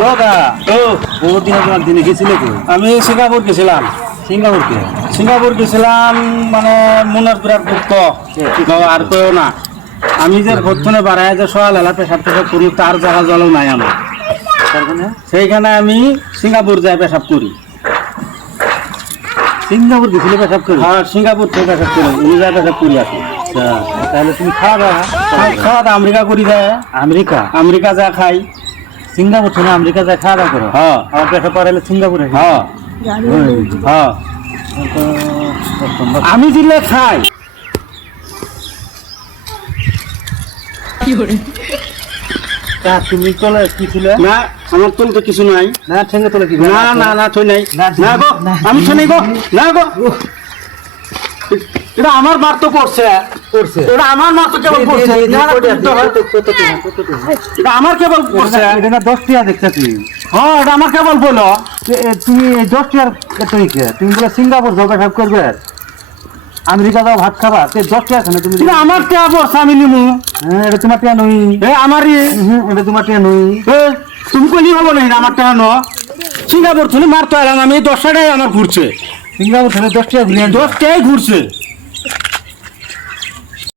দাদা ও বহুত দিন তোমার দিনে গেছিলে তো? আমি সিঙ্গাপুর গেছিলাম। সিঙ্গাপুর গেছিলাম মানে মনের বিরাট দুঃখ আর কেউ না। আমি যে ঘরথনে বাড়ায় যে সকাল এলা পেশাব টেশাব করি তার জায়গা জলও নাই আমার। সেইখানে আমি সিঙ্গাপুর যাই পেশাব করি। সিঙ্গাপুর গেছিলে পেশাব করে? হ্যাঁ সিঙ্গাপুর থেকে পেশাব করি, উনি যাই পেশাব করি আসি। আচ্ছা, তাহলে তুমি খাওয়া দাওয়া খাওয়া দাওয়া আমেরিকা করি যায়, আমেরিকা যা খাই। সিঙ্গাপুর থেকে আমেরিকা যায় খাওয়া দাওয়া করো? হ্যাঁ আমার পেশাব পারাইলে সিঙ্গাপুরে? হ্যাঁ হ্যাঁ আমি দিলে খাই। তা তুমি তোলে কি ছিল? না আমার তোল তো কিছু নাই। না ঠেঙ্গে তোলে কি? না না না থই নাই। না, না গো না। আমি থই নাই গো। না গো এটা আমার মার তো করছে। এটা আমার মার তো কেবল করছে। না, এটা আমার কেবল করছে। এটা না 10 টাকা দেখতেছি। হ্যাঁ এটা আমার কেবল বলো। তুমি এই 10 টাকার তুমি বলে সিঙ্গাপুর যাও পেশাব করবে, আমেরিকা যাও ভাত খাবা, 10 টাকা কেন তুমি? এটা আমার টেয়া বর্ষা আমি নিমু। হ্যাঁ, এটা তোমার টাকা নই। আমারই এটা তোমার টাকা নই। তুমি কইলি হবো না আমার টেয়া ন। সিঙ্গাপুর তুমি মারতো এলাম আমি 10 টাকায় আমার ঘুরছে। সিঙ্গাপুর থেকে 10 টাকা ঘুরে 10 টাকায় ঘুরছে।